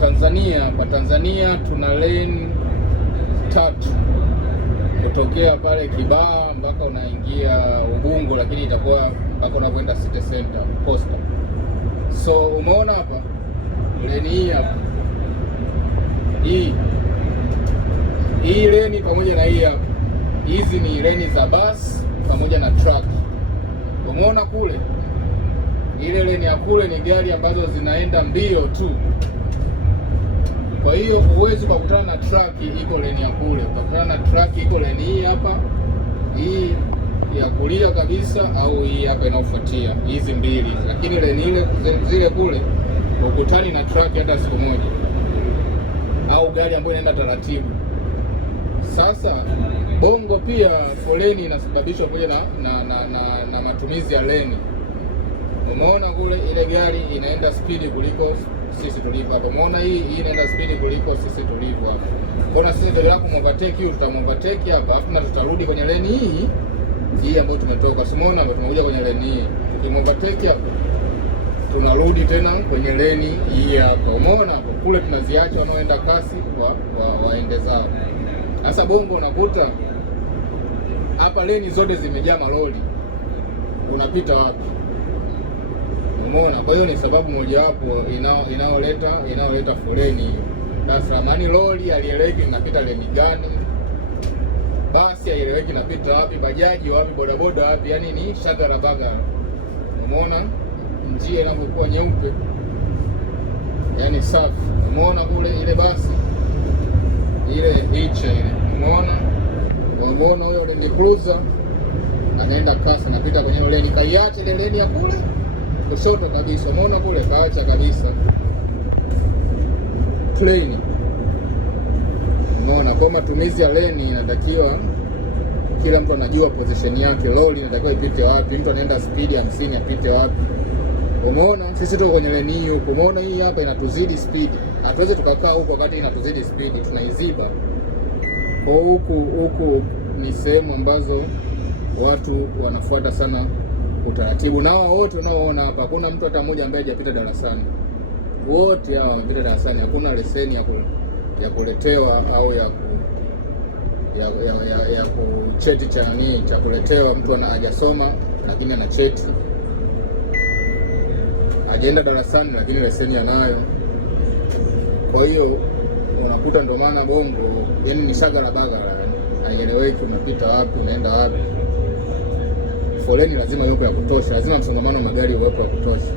Tanzania tuna lane 3 kutokea pale Kibaha mpaka unaingia Ubungo, lakini itakuwa mpaka unapoenda City Center Costa. So umeona hapa lane hii hapa, hii lane pamoja na hii hapa, hizi ni lane za bus pamoja na truck. Umeona kule, ile lane ya kule ni gari ambazo zinaenda mbio tu. Kwa hiyo huwezi kukutana na truck iko lane ya kule, ukakutana na truck iko lane hii hapa, hii ya kulia kabisa, au hii hapa inayofuatia, hizi mbili. Lakini lane ile zile kule ukutani na truck hata siku moja, au gari ambayo inaenda taratibu. Sasa Bongo pia foleni inasababishwa pia na matumizi ya leni. Umeona kule ile gari inaenda spidi kuliko sisi tulivyo hapa. Umeona hii inaenda spidi kuliko sisi tulivyo hapa. Kwa sisi tutataka kumovertake hiyo, tutamovertake hapa, afu na tutarudi kwenye leni hii ambayo tumetoka. Umeona hapa tumekuja kwenye leni hii. Tukimovertake hapa tunarudi tena kwenye leni hii hapa. Umeona hapo kule tunaziacha wanaoenda kasi waende zao. Sasa Bongo unakuta hapa leni zote zimejaa malori, unapita wapi? Umeona? Kwa hiyo ni sababu mojawapo inayoleta foleni hiyo. Sasa maana lori alieleweki linapita leni gani, basi alieleweki linapita wapi, bajaji wapi, bodaboda wapi, yani ni shagara bagara. Umeona njia inapokuwa nyeupe, yani safi. Umeona kule ile basi ile hicha ile, umeona huyo ni cruiser anaenda kasi, anapita kwenye leni, kaiacha ile leni ya kule kushoto kabisa. Umeona kule kaacha kabisa plain. Umeona kwa matumizi ya leni inatakiwa kila mtu anajua position yake, lori inatakiwa ipite wapi, mtu anaenda speed 50 apite wapi. Umeona sisi tuko kwenye leni hii huko. Umeona hii hapa inatuzidi speed, hatuwezi tukakaa huko wakati inatuzidi speed, tunaiziba. Kwa huku ni sehemu ambazo watu wanafuata sana utaratibu, na wao wote unaoona hapa hakuna mtu hata mmoja ambaye hajapita darasani. Wote hao wamepita darasani, hakuna leseni ya kuletewa au ya cheti cha kuletewa. Mtu hajasoma lakini ana cheti, hajaenda darasani lakini leseni anayo. Kwa hiyo unakuta ndio maana Bongo yani ni shagala bagala, haieleweki unapita wapi, unaenda wapi. Foleni lazima iwepo ya kutosha, lazima msongamano wa magari uwepo wa kutosha.